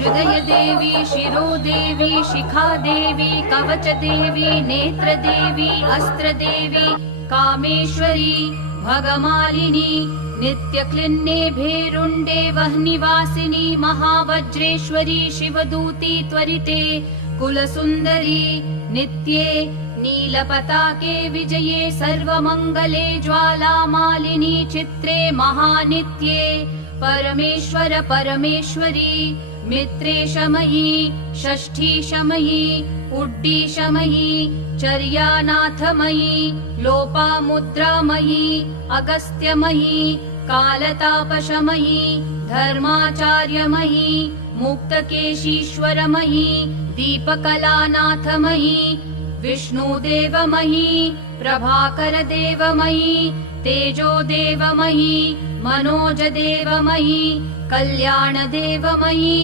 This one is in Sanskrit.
हृदय देवी शिरो देवी शिखा देवी कवच देवी नेत्र देवी अस्त्र देवी कामेश्वरी भगमालिनी नित्यक्लिन्ने भेरुण्डे वह्निवासिनी महावज्रेश्वरी शिवदूती त्वरिते कुलसुन्दरी नित्ये नीलपताके विजये सर्वमङ्गले ज्वालामालिनी चित्रे महानित्ये परमेश्वर परमेश्वरी मित्रेशमयी षष्ठीशमयी उड्डीशमयी चर्यानाथमयी लोपामुद्रामयी अगस्त्यमयी कालतापशमयी धर्माचार्यमयी मुक्तकेशीश्वरमयी दीपकलानाथमयी विष्णुदेवमयी प्रभाकरदेवमयी तेजोदेवमयी मनोजदेवमयी कल्याणदेवमयी